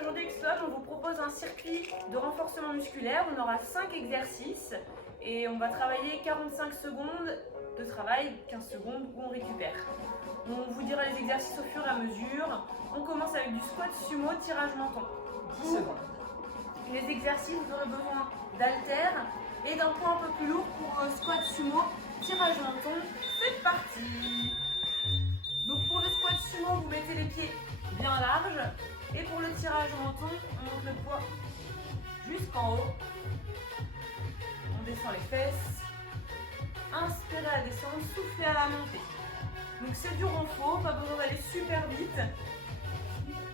aujourd'hui Explode, on vous propose un circuit de renforcement musculaire. On aura 5 exercices et on va travailler 45 secondes de travail, 15 secondes où on récupère. On vous dira les exercices au fur et à mesure. On commence avec du squat sumo, tirage menton. 10 secondes. Les exercices, vous aurez besoin d'haltères et d'un poids un peu plus lourd pour squat sumo, tirage menton. C'est parti! Donc pour le squat sumo, vous mettez les pieds bien larges. Et pour le tirage menton, on monte le poids jusqu'en haut. On descend les fesses. Inspirez à descendre, soufflez à la montée. Donc c'est du renfort, pas besoin d'aller super vite.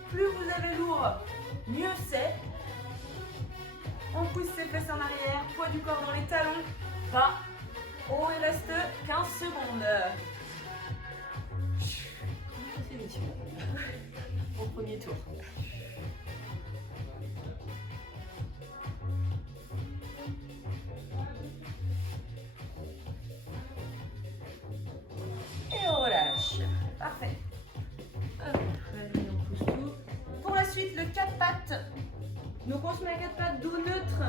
Plus vous avez lourd, mieux c'est. On pousse ses fesses en arrière, poids du corps dans les talons, bas. Oh, il reste 15 secondes. C'est messieurs. Au premier tour. Et on relâche. Parfait. Hop, allez, on pousse tout. Pour la suite, le 4 pattes. Donc on se met à 4 pattes, dos neutre.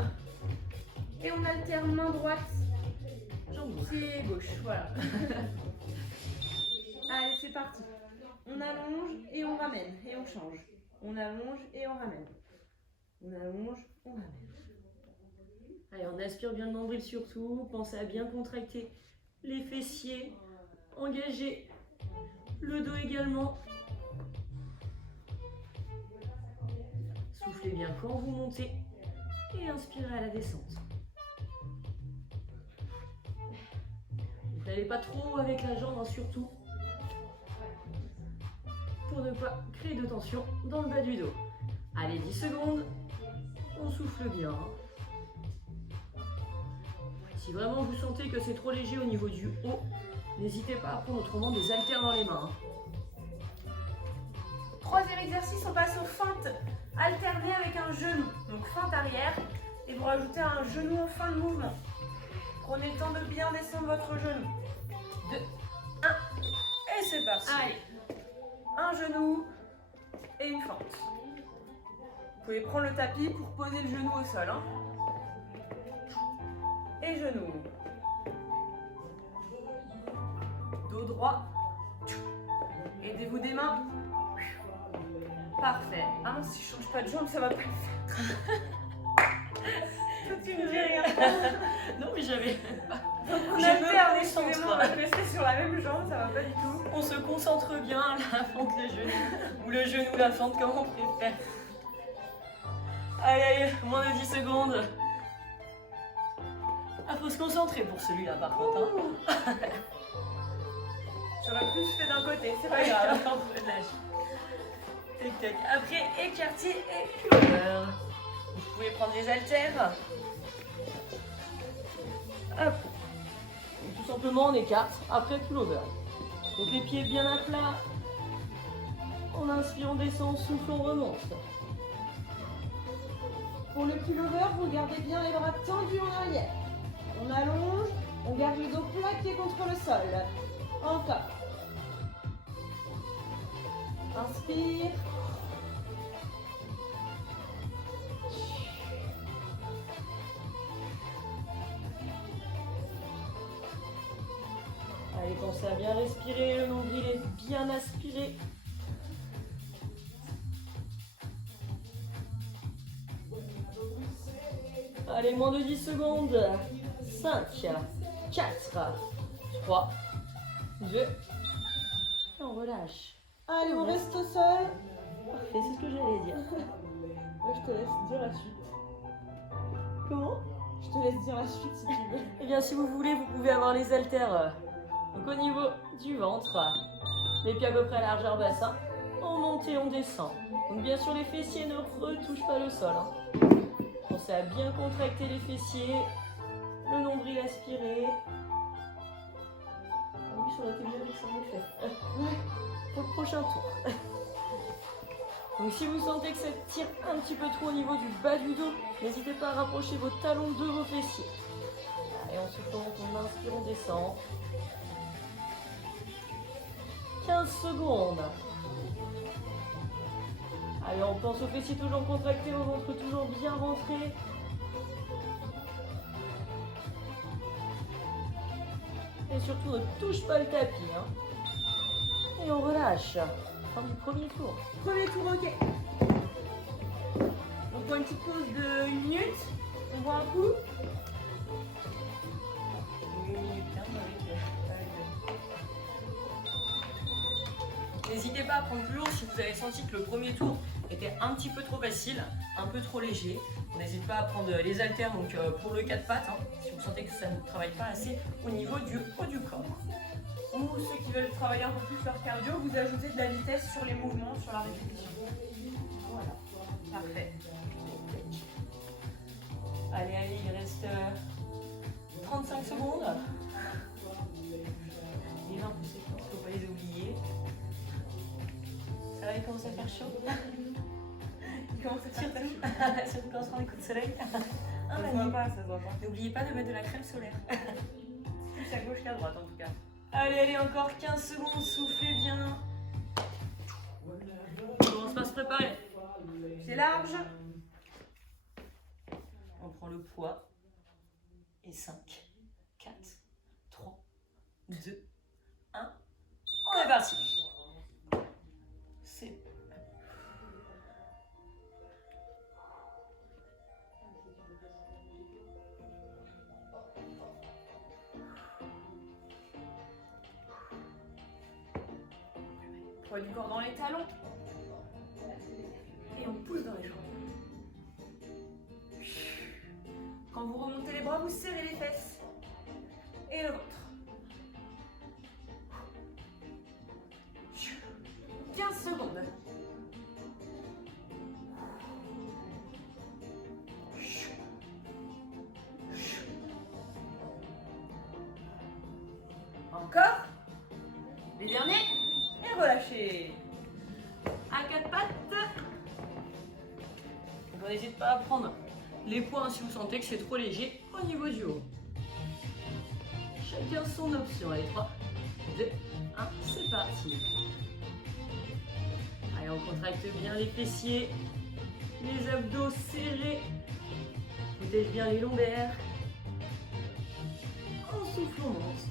Et on alterne main droite, Jambe gauche. pied gauche. Voilà. Allez, c'est parti. On allonge et on ramène. Et on change. On allonge et on ramène. On allonge, on ramène. Allez, on aspire bien le nombril surtout. Pensez à bien contracter les fessiers. Engagez le dos également. Soufflez bien quand vous montez. Et inspirez à la descente. N'allez pas trop avec la jambe, hein, surtout. Pour ne pas créer de tension dans le bas du dos. Allez, 10 secondes. On souffle bien. Si vraiment vous sentez que c'est trop léger au niveau du haut, n'hésitez pas à prendre autrement des haltères dans les mains. Troisième exercice, on passe aux feintes alternées avec un genou. Donc feinte arrière et vous rajoutez un genou en fin de mouvement. Prenez le temps de bien descendre votre genou. 2, 1 et c'est parti. Allez. Un genou et une fente. Vous pouvez prendre le tapis pour poser le genou au sol. Hein. Et genou. Dos droit. Aidez-vous des mains. Parfait. Ah non, si je change pas de jambe, ça va pas le faire. Toi, tu me dis rien. Non, mais j'avais. Donc on Je me alterne, concentre. excusez-moi, on va rester sur la même jambe, ça va pas du tout. On se concentre bien, la fente, le genou. Ou le genou, la fente, comme on préfère. Allez, allez, moins de 10 secondes. Ah, faut se concentrer pour celui-là, par contre. Hein. J'aurais plus fait d'un côté, c'est pas grave. On relâche. Tac, tac. Après, écartier et pullover. Vous pouvez prendre les haltères. Hop. Donc, tout simplement, on écarte. Après, pullover. Donc, les pieds bien à plat. On inspire, on descend, on souffle, on remonte. Pour le pullover, vous gardez bien les bras tendus en arrière. On allonge, on garde le dos plaqué contre le sol. Encore. Inspire. Allez, pensez à bien respirer, le nombril est bien aspiré. Allez, moins de 10 secondes. 5, 4, 3, 2, et on relâche. Allez, on reste au sol. Parfait, c'est ce que j'allais dire. Là, je te laisse dire la suite. Comment? Je te laisse dire la suite si tu veux. Eh bien, si vous voulez, vous pouvez avoir les haltères donc au niveau du ventre, les pieds à peu près à la largeur bassin. On monte et on descend. Donc bien sûr, les fessiers ne retouchent pas le sol. Hein. Pensez à bien contracter les fessiers, le nombril aspiré. Ah oui, sur la télé avec ça en effet. Au prochain tour. Donc si vous sentez que ça tire un petit peu trop au niveau du bas du dos, n'hésitez pas à rapprocher vos talons de vos fessiers. Et on se plante, on inspire, on descend. 15 secondes. Allez, on pense aux fessiers toujours contractés, au ventre toujours bien rentré. Et surtout, ne touche pas le tapis. Hein. Et on relâche. Fin du premier tour. Premier tour, ok. On prend une petite pause de 1 minute. On voit un coup. 1 minute, hein, N'hésitez pas à prendre plus lourd si vous avez senti que le premier tour était un petit peu trop facile, un peu trop léger. On n'hésite pas à prendre les haltères donc pour le 4 pattes, hein, si vous sentez que ça ne travaille pas assez au niveau du haut du corps. Ou ceux qui veulent travailler un peu plus leur cardio, vous ajoutez de la vitesse sur les mouvements, sur la répétition. Voilà, parfait. Allez, il reste 35 secondes. Les 20 poussées, il ne faut pas les oublier. Ça va, il commence à faire chaud. Il commence à faire chaud. Surtout quand on se prend des coups de soleil. Ça se voit pas, ça se voit pas. N'oubliez pas de mettre de la crème solaire. Plus à gauche qu'à droite en tout cas. Allez, encore 15 secondes, soufflez bien. On commence à se préparer. C'est large. On prend le poids. Et 5, 4, 3, 2, 1. On est parti. C'est... Poids du corps dans les talons. Et on pousse dans les jambes. Quand vous remontez les bras, vous serrez les fesses. Et le ventre. 15 secondes. Encore. Les derniers. Et relâchez. À 4 pattes. Donc, n'hésitez pas à prendre les points si vous sentez que c'est trop léger au niveau du haut. Chacun son option. Allez, 3, 2, 1, c'est parti. Allez, on contracte bien les fessiers, les abdos serrés. Protège bien les lombaires. En souffle, on monte.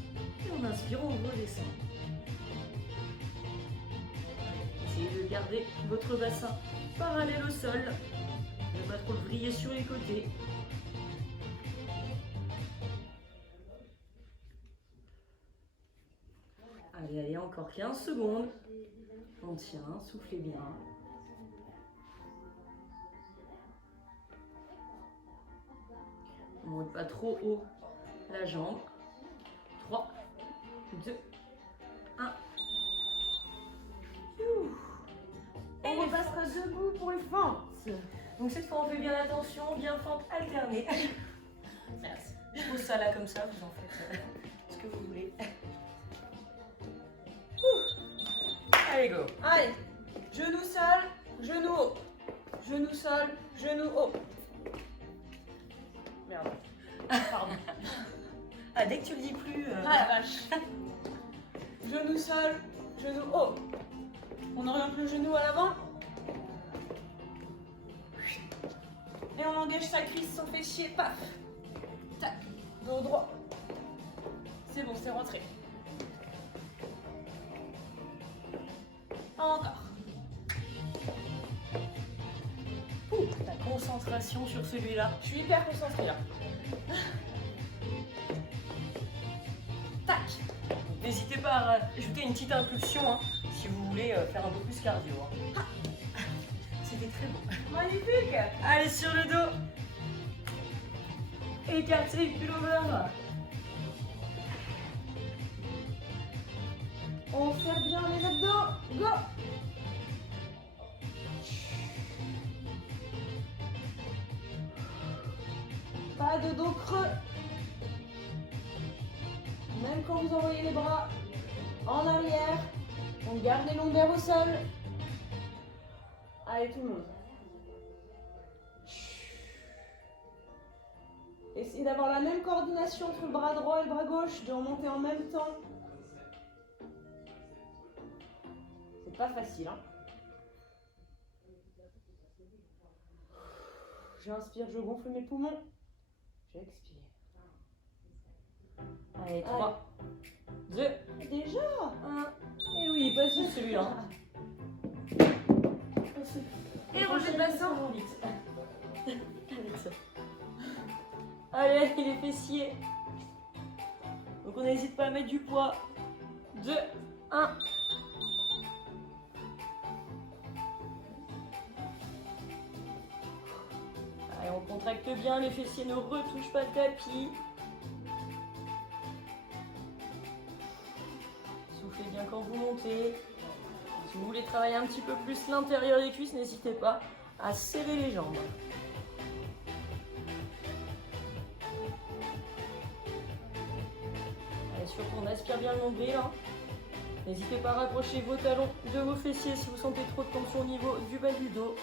Et en inspirant, on redescend. Essayez de garder votre bassin parallèle au sol. Ne pas trop briller sur les côtés. Allez, encore 15 secondes. On tient, soufflez bien. On ne monte pas trop haut la jambe. 3, 2, 1. On repassera debout pour une fente. Donc cette fois on fait bien attention, bien fente alternée. Merci. Je pose ça là comme ça, vous en faites ce que vous voulez. Allez go. Allez, genou sol, genou haut. Genou sol, genou haut. Merde. Pardon. Ah, dès que tu le dis plus... Ah la vache. Genou sol, genou haut. On oriente le genou à l'avant. Et on engage sa cuisse, son fessier, paf. Tac, dos droit. C'est bon, c'est rentré. Encore. La concentration sur celui-là. Je suis hyper concentrée là. Tac. N'hésitez pas à ajouter une petite impulsion hein, si vous voulez faire un peu plus cardio. Hein. C'était très bon. Magnifique. Allez sur le dos. Écartez le pullover. On serre bien les abdos. Go. Pas de dos creux. Même quand vous envoyez les bras en arrière, on garde les lombaires au sol. Allez tout le monde. Essayez d'avoir la même coordination entre le bras droit et le bras gauche, de remonter en même temps. C'est pas facile, hein. J'inspire, je gonfle mes poumons. J'expire. Allez, 3, 2, Déjà 1. Et oui, pas si celui-là. Et relevé de bassin. Allez, les fessiers. Donc on n'hésite pas à mettre du poids. 2, 1. Allez, on contracte bien, les fessiers ne retouchent pas le tapis. Soufflez bien quand vous montez. Si vous voulez travailler un petit peu plus l'intérieur des cuisses, n'hésitez pas à serrer les jambes. Allez, surtout on aspire bien le nombril. N'hésitez pas à rapprocher vos talons de vos fessiers si vous sentez trop de tension au niveau du bas du dos.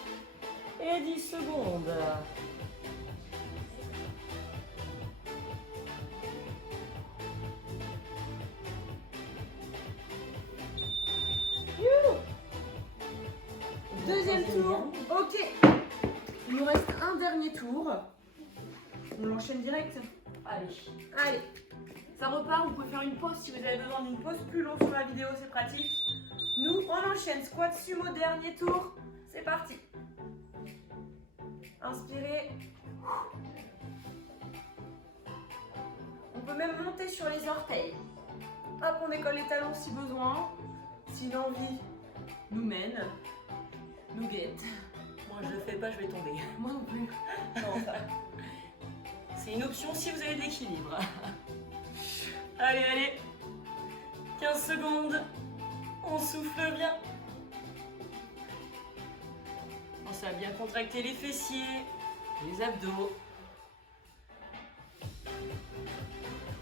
Et 10 secondes. Deuxième tour. Ok. Il nous reste un dernier tour. On l'enchaîne direct. Allez. Allez. Ça repart. Vous pouvez faire une pause si vous avez besoin d'une pause plus longue sur la vidéo. C'est pratique. Nous, on enchaîne. Squat sumo, dernier tour. C'est parti. Inspirez. On peut même monter sur les orteils. Hop, on décolle les talons si besoin. Si l'envie nous mène, nous guette. Moi je le fais pas, je vais tomber. Moi non plus. Non, ça. C'est une option si vous avez de l'équilibre. Allez, allez. 15 secondes. On souffle bien. Pensez à bien contracter les fessiers, les abdos.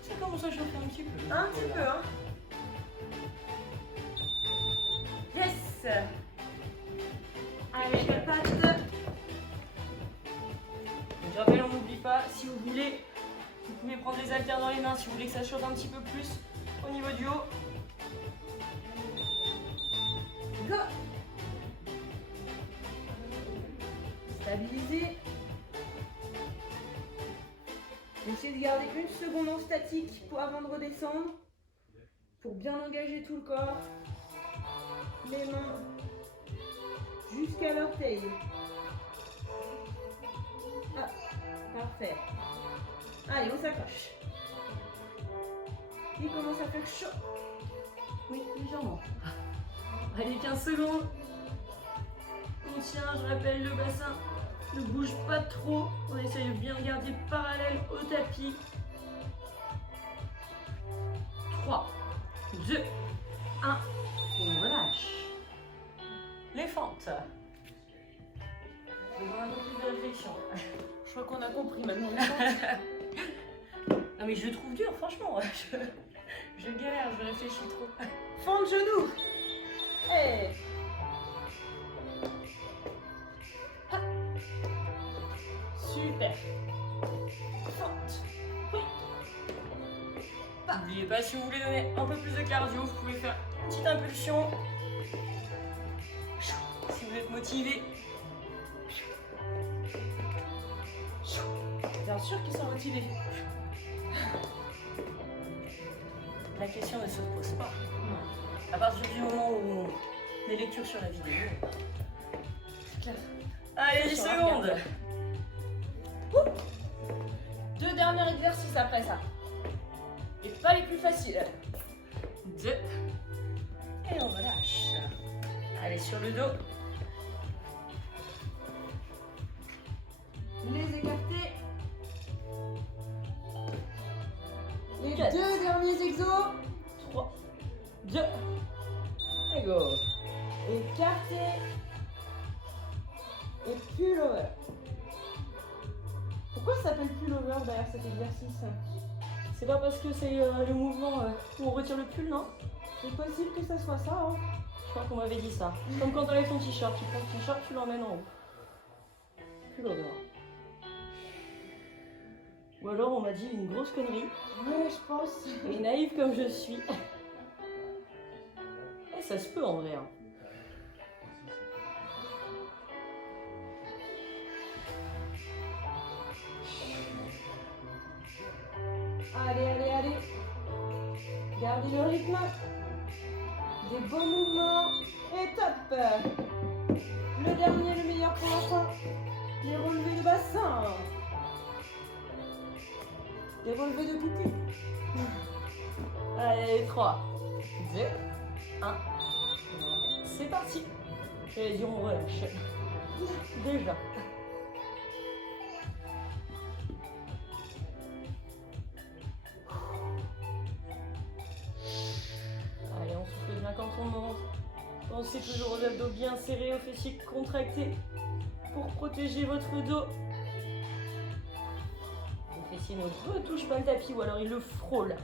Ça commence à chauffer un petit peu. Un petit peu, hein. Yes. Allez, les pattes. Donc, je rappelle, on n'oublie pas, si vous voulez, vous pouvez prendre les haltères dans les mains si vous voulez que ça chauffe un petit peu plus au niveau du haut. Go. Stabiliser. Essayez de garder une seconde en statique avant de redescendre. Pour bien engager tout le corps. Les mains jusqu'à l'orteil. Ah, parfait. Allez, on s'accroche. Il commence à faire chaud. Oui, légèrement. Allez, 15 secondes. On tient, je rappelle, le bassin ne bouge pas trop. On essaye de bien garder parallèle au tapis. 3, 2, 1. On relâche. Les fentes. Besoin un peu plus de réflexion. Je crois qu'on a compris maintenant. les fentes. Non mais je le trouve dur, franchement. Je galère, je réfléchis trop. Fente genou. Hey. Ah. Super. Fente. N'oubliez pas, si vous voulez donner un peu plus de cardio, vous pouvez faire une petite impulsion. Si vous êtes motivé. Bien sûr qu'ils sont motivés. La question ne se pose pas. À partir du moment où on met lecture sur la vidéo. C'est clair. Allez, 10 Sur la secondes. Ouh. 2 derniers exercices après ça. Et pas les plus faciles. 2. Et on relâche. Allez, sur le dos. Les écarter. Les 4. 2 derniers exos. 3, 2. Et go. Écarter. Et pullover. Pourquoi ça s'appelle pullover derrière cet exercice? C'est pas parce que c'est le mouvement où on retire le pull, non? C'est possible que ça soit ça, hein. Je crois qu'on m'avait dit ça. Comme quand t'enlèves ton t-shirt, tu prends ton t-shirt, tu l'emmènes en haut. Pullover. Ou alors on m'a dit une grosse connerie. Ouais, je pense. Et naïve comme je suis. Et ça se peut en vrai. Hein. Gardez le rythme. Des bons mouvements. Et top. Le dernier, le meilleur pour l'instant. Les relevés de bassin. Les relevés de bouquet. Allez, 3, 2, 1. C'est parti. J'allais dire on relâche. Déjà. Allez, on souffle bien quand on monte. Pensez toujours aux abdos bien serrés, aux fessiers contractés pour protéger votre dos. Les fessiers ne retouchent pas le tapis ou alors ils le frôlent.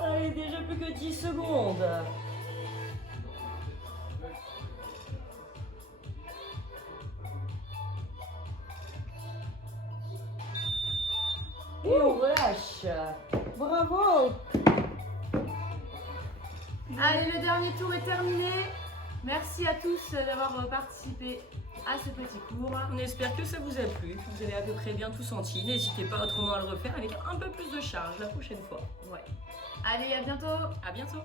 Allez, déjà plus que 10 secondes. Et on relâche. Bravo. Allez, le dernier tour est terminé. Merci à tous d'avoir participé à ce petit cours. On espère que ça vous a plu, que vous avez à peu près bien tout senti. N'hésitez pas autrement à le refaire avec un peu plus de charge la prochaine fois. Ouais. Allez, à bientôt. À bientôt.